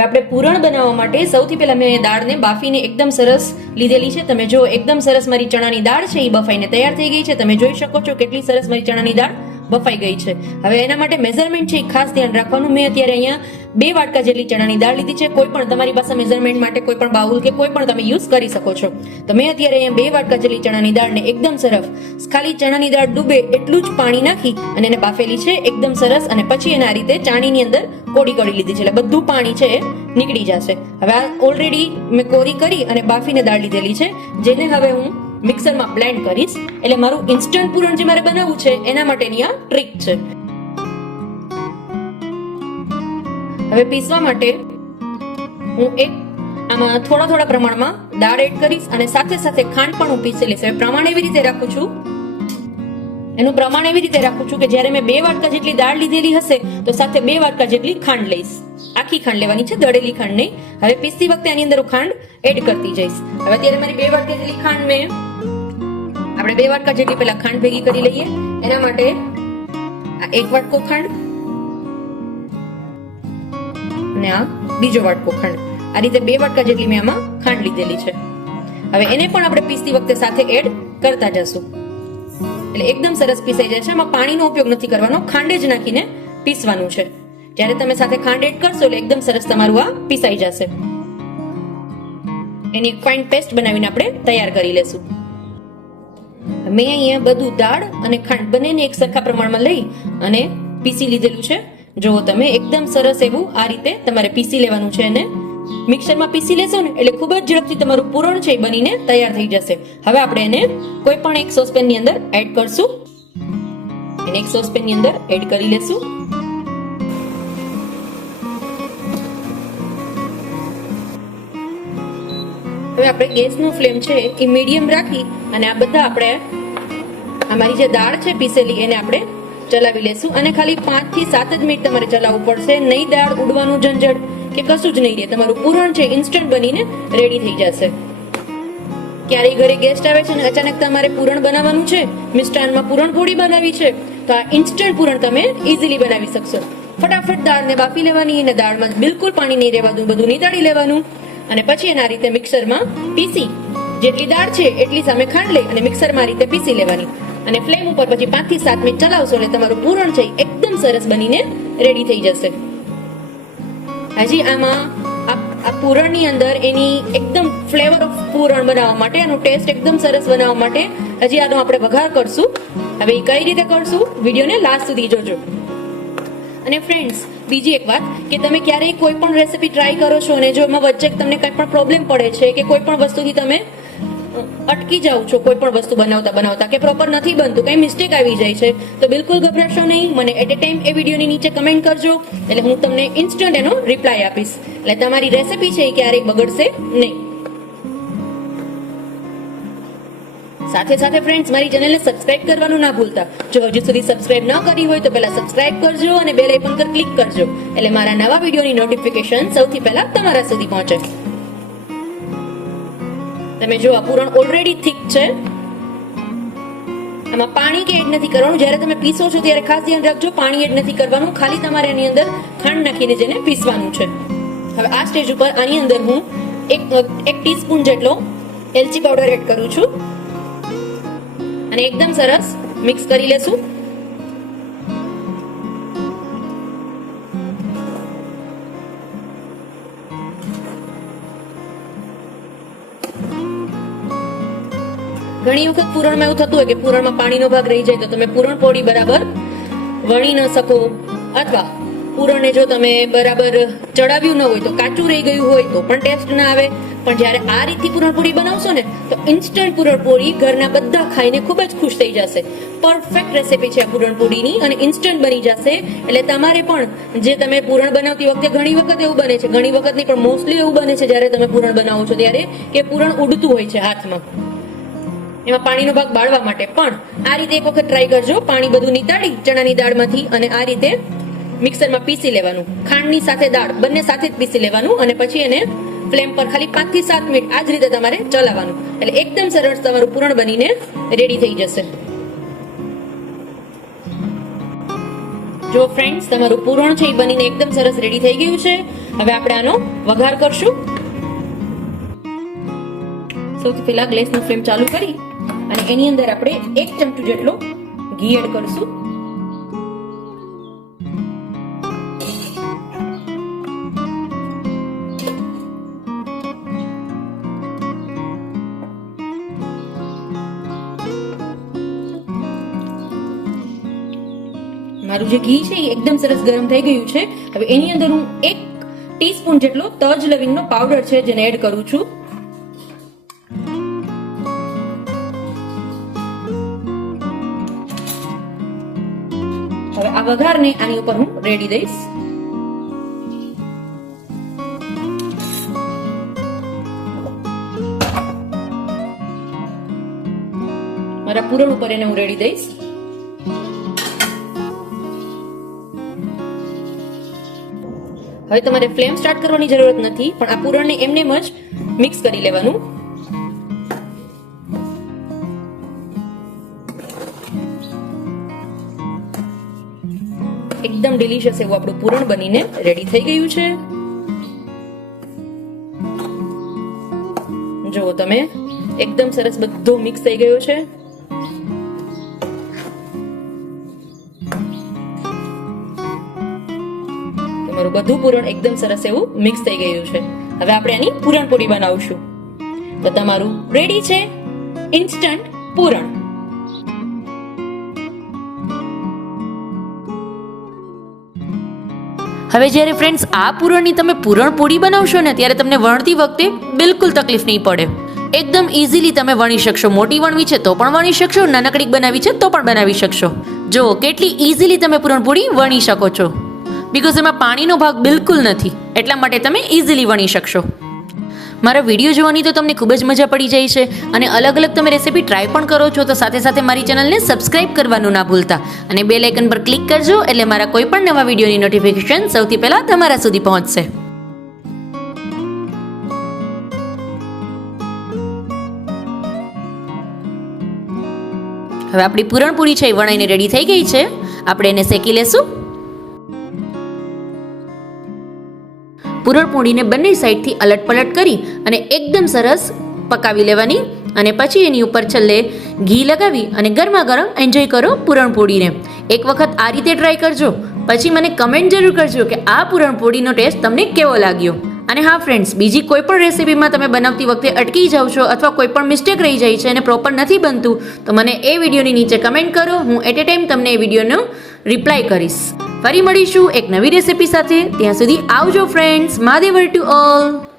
હવે આપણે પૂરણ બનાવવા માટે સૌથી પહેલા મેં દાળને બાફીને એકદમ સરસ લીધેલી છે. તમે જો એકદમ સરસ મારી ચણાની દાળ છે, એ બફાઈને તૈયાર થઈ ગઈ છે. તમે જોઈ શકો છો કેટલી સરસ મારી ચણાની દાળ બફાઈ ગઈ છે. હવે એના માટે મેઝરમેન્ટ છે, એ ખાસ ધ્યાન રાખવાનું. મેં અત્યારે અહીંયા બે વાટકા જેટલી ચણાની દાળ લીધી છે. કોઈ પણ તમારી પાસે મેઝરમેન્ટ માટે કોઈ પણ બાઉલ કે કોઈ પણ તમે યુઝ કરી શકો છો. તો મેં અત્યારે અહીંયા બે વાટકા જેટલી ચણાની દાળને એકદમ સરસ ખાલી ચણાની દાળ ડૂબે એટલું જ પાણી નાખી અને એને બાફેલી છે, એકદમ સરસ. અને પછી એના રીતે ચાણીની અંદર કોડી કરી લીધી છે. એટલે બધું પાણી છે નીકળી જશે. હવે આ ઓલરેડી મેં કોરી કરી અને બાફીને દાળ લીધેલી છે, જેને હવે હું મિક્સરમાં બ્લેન્ડ કરીશ. એટલે મારું ઇન્સ્ટન્ટ પૂરણ જે મારે બનાવવું છે, એના માટેની આ ટ્રીક છે. હવે પીસવા માટે હું એક આમાં થોડા થોડા પ્રમાણમાં દાળ એડ કરીશ અને સાથે સાથે ખાંડ પણ હું પીસેલી છે પ્રમાણ એવી રીતે રાખું છું એનું પ્રમાણ એવી રીતે રાખું છું કે જ્યારે મેં બે વાટકા જેટલી દાળ લીધેલી હશે, તો સાથે બે વાટકા જેટલી ખાંડ લઈશ. આખી ખાંડ લેવાની છે, દળેલી ખાંડ નહીં. હવે પીસતી વખતે આની અંદર ખાંડ એડ કરતી જઈશ. હવે અત્યારે મારી બે વાટકા જેટલી ખાંડ મેં, આપણે બે વાટકા જેટલી પહેલા ખાંડ ભેગી કરી લઈએ. એના માટે આ એક વાટકો ખાંડ અને આ બીજો વાટકો ખાંડ. આ રીતે બે વાટકા જેટલી મેં આમાં ખાંડ લીધેલી છે. હવે એને પણ આપણે પીસતી વખતે સાથે એડ કરતા જશું. એટલે એકદમ સરસ પીસાઈ જાય છે. આમાં પાણીનો ઉપયોગ નથી કરવાનો, ખાંડ જ નાખીને પીસવાનું છે. જ્યારે તમે સાથે ખાંડ કરશો એટલે એકદમ સરસ તમારું આ પીસાઈ જશે. એની ફાઇન પેસ્ટ બનાવીને આપણે તૈયાર કરી લેશું. મેં અહીંયા બધું દાળ અને ખાંડ બંનેને એક સરખા પ્રમાણમાં લઈ અને પીસી લીધેલું છે. જો તમે, એકદમ સરસ એવું આ રીતે તમારે પીસી લેવાનું છે અને મિક્સરમાં પીસી લેશો ને, એટલે ખૂબ જ ઝડપથી તમારું પૂરણ છે બનીને તૈયાર થઈ જશે. હવે આપણે એને કોઈ પણ એક સોસપેનની અંદર એડ કરશું. એને એક સોસપેનની અંદર એડ કરી લેશું. હવે આપણે ગેસનું ફ્લેમ છે એ મીડિયમ રાખી અને આ બધા આપણે અમારી જે દાળ છે પીસેલી એને આપણે ચલાવી લેશું. અને ખાલી પાંચથી સાત જ મિનિટ તમારે ચલાવવું પડશે. નહીં દાળ ઉડવાનું ઝંઝટ. કે કશું જ નહીં રહે. તમારું પૂરણ છે ઇન્સ્ટન્ટ બનીને રેડી થઈ જશે. ક્યારેય ઘરે ગેસ્ટ આવે છે ને અચાનક તમારે પૂરણ બનાવવાનું છે મિષ્ટાનમાં પૂરણપોળી બનાવી છે, તો આ ઇન્સ્ટન્ટ પૂરણ તમે ઇઝીલી બનાવી શકશો. ફટાફટ દાળને બાફી લેવાની અને દાળમાં બિલકુલ પાણી નહીં રહેવાનું, બધું નીતાળી લેવાનું. અને પછી એના રીતે મિક્સરમાં પીસી, જેટલી દાળ છે એટલી સામે ખાંડ લઈ અને મિક્સરમાં રીતે પીસી લેવાની. અને ફ્લેમ ઉપર પછી પાંચથી સાત મિનિટ ચલાવશો એટલે તમારું પૂરણ છે એકદમ સરસ બનીને રેડી થઈ જશે. હજી આમાં આ- પૂરણની અંદર એની એકદમ ફ્લેવર ઓફ પૂરણ બનાવવા માટે આનો ટેસ્ટ એકદમ સરસ બનાવવા માટે હજી આનો આપણે વઘાર કરશું. હવે એ કઈ રીતે કરશું? વિડીયોને લાસ્ટ સુધી જોજો. અને ફ્રેન્ડ્સ બીજી એક વાત, કે તમે ક્યારેય કોઈ પણ રેસીપી ટ્રાય કરો છો અને જો એમાં વચ્ચે તમને કંઈ પણ પ્રોબ્લેમ પડે છે કે કોઈ પણ વસ્તુથી તમે અટકી જાઉં છો કોઈ પણ વસ્તુ બનાવતા બનાવતા કે પ્રોપર નથી બનતું, કંઈ મિસ્ટેક આવી જાય છે, તો બિલકુલ ગભરાશો નહીં. મને એટ એ ટાઈમ એ વિડીયોની નીચે કમેન્ટ કરજો, એટલે હું તમને ઇન્સ્ટન્ટ એનો રિપ્લાય આપીશ. એટલે તમારી રેસીપી છે એ ક્યારેય બગડશે નહીં. સાથે સાથે ફ્રેન્ડ્સ મારી ચેનલને સબસ્ક્રાઇબ કરવાનું ના ભૂલતા. જો હજુ સુધી સબસ્ક્રાઇબ ન કરી હોય તો પહેલા સબસ્ક્રાઇબ કરજો અને બેલ આઇકન પર ક્લિક કરજો. એટલે મારા નવા વિડીયોની નોટિફિકેશન સૌથી પહેલા તમારા સુધી પહોંચે. તમે જો આ પૂરણ ઓલરેડી થીક છે. આમાં પાણી કે એડ નથી કરવાનું. જ્યારે તમે પીસો છો ત્યારે ખાસ ધ્યાન રાખજો, પાણી એડ નથી કરવાનું. ખાલી તમારે એની અંદર ખાંડ નાખીને જેને પીસવાનું છે. હવે આ સ્ટેજ ઉપર આની અંદર હું એક એક ટીસ્પૂન જેટલો એલચી પાવડર એડ કરું છું. અને એકદમ સરસ મિક્સ કરી લેશું. ઘણી વખત પૂરણમાં એવું થતું હોય કે પૂરણમાં પાણીનો ભાગ રહી જાય તો તમે પૂરણ પોળી બરાબર વણી ન શકો. અથવા પૂરણને જો તમે બરાબર ચડાવ્યું ન હોય તો કાચું રહી ગયું હોય તો પણ ટેસ્ટ ના આવે. પણ જ્યારે આ રીતથી પૂરણપોળી બનાવશો ને, તો ઇન્સ્ટન્ટ પૂરણપોળી ઘરના બધા ખાઈને ખૂબ જ ખુશ થઈ જશે. પરફેક્ટ રેસીપી છે પૂરણપોળીની અને ઇન્સ્ટન્ટ બની જશે. એટલે તમારે પણ જે તમે પૂરણ બનાવતી વખતે ઘણી વખત એવું બને છે, ઘણી વખત નહીં, પણ મોસ્ટલી એવું બને છે જ્યારે તમે પૂરણ બનાવો છો ત્યારે કે પૂરણ ઉડતું હોય છે હાથમાં. એમાં પાણીનો ભાગ બાળવા માટે. પણ આ રીતે એક વખત ટ્રાય કરજો. પાણી બધું નીતાડી ચણાની દાળમાંથી અને આ રીતે મિક્સરમાં પીસી લેવાનું. ખાંડની સાથે દાળ બંને સાથે જ પીસી લેવાનું અને પછી એને ફ્લેમ પર ખાલી પાંચથી સાત મિનિટ આ જ રીતે તમારે ચલાવવાનું. એટલે એકદમ સરસ તમારું પૂરણ બનીને રેડી થઈ જશે. જો ફ્રેન્ડ્સ તમારું પૂરણ છે એ બનીને એકદમ સરસ રેડી થઈ ગયું છે. હવે આપણે આનો વઘાર કરશું. સૌથી પહેલા ગેસની ફ્લેમ ચાલુ કરી અને એની અંદર આપણે એક ચમચું જેટલું ઘી એડ કરશું. મારું જે ઘી છે એ એકદમ સરસ ગરમ થઈ ગયું છે. હવે એની અંદર હું એક ટીસ્પૂન જેટલો તજ લવિંગનો પાવડર છે જેને એડ કરું છું. વઘારને આની ઉપર હું રેડી દઈશ. મારા પૂરણ ઉપર એને હું રેડી દઈશ. હવે તમારે ફ્લેમ સ્ટાર્ટ કરવાની જરૂરત નથી, પણ આ પૂરણને એમને જ મિક્સ કરી લેવાનું. એકદમ ડિલિશિયસ એવું આપણું પૂરણ બનીને રેડી થઈ ગયું છે. જુઓ તમે, એકદમ સરસ બધો મિક્સ થઈ ગયો છે. તમારું બધું પૂરણ એકદમ સરસ એવું મિક્સ થઈ ગયું છે. હવે આપણે આની પૂરણપોળી બનાવશું. તો તમારું રેડી છે ઇન્સ્ટન્ટ પૂરણ. હવે જ્યારે ફ્રેન્ડ્સ આ પૂરણની તમે પૂરણપોળી બનાવશો ને, ત્યારે તમને વણતી વખતે બિલકુલ તકલીફ નહીં પડે. એકદમ ઇઝીલી તમે વણી શકશો. મોટી વણવી છે તો પણ વણી શકશો, નાનકડી બનાવી છે તો પણ બનાવી શકશો. જુઓ, કેટલી ઇઝીલી તમે પૂરણપોળી વણી શકો છો. બિકોઝ એમાં પાણીનો ભાગ બિલકુલ નથી. એટલા માટે તમે ઇઝીલી વણી શકશો. મારા વીડિયો જોવાની તો તમને ખૂબ જ મજા પડી જાય છે અને અલગ અલગ તમે રેસીપી ટ્રાય પણ કરો છો તો સાથે સાથે મારી ચેનલને સબસ્ક્રાઇબ કરવાનું ના ભૂલતા અને બે લાઇકન પર ક્લિક કરજો એટલે મારા કોઈ પણ નવા વિડીયોની નોટિફિકેશન સૌથી પહેલાં તમારા સુધી પહોંચશે. હવે આપણી પૂરણપૂરી છે એ વણાઈને રેડી થઈ ગઈ છે. આપણે એને શેકી લેશું. પૂરણપોળીને બંને સાઈડથી અલટ પલટ કરી અને એકદમ સરસ પકાવી લેવાની અને પછી એની ઉપર છેલ્લે ઘી લગાવી અને ગરમા ગરમ એન્જોય કરો પૂરણપોળીને એક વખત આ રીતે ટ્રાય કરજો. પછી મને કમેન્ટ જરૂર કરજો કે આ પૂરણપોળીનો ટેસ્ટ તમને કેવો લાગ્યો? અને હા ફ્રેન્ડ્સ બીજી કોઈ પણ રેસીપીમાં તમે બનાવતી વખતે અટકી જાઓ છો અથવા કોઈ પણ મિસ્ટેક રહી જાય છે અને પ્રોપર નથી બનતું, તો મને એ વિડીયોની નીચે કમેન્ટ કરો. હું એટ એ ટાઈમ તમને એ વિડીયોનો રિપ્લાય કરીશ. ફરી મળીશું એક નવી રેસીપી સાથે. ત્યાં સુધી આવજો ફ્રેન્ડ્સ મહાદેવર ટુ ઓલ.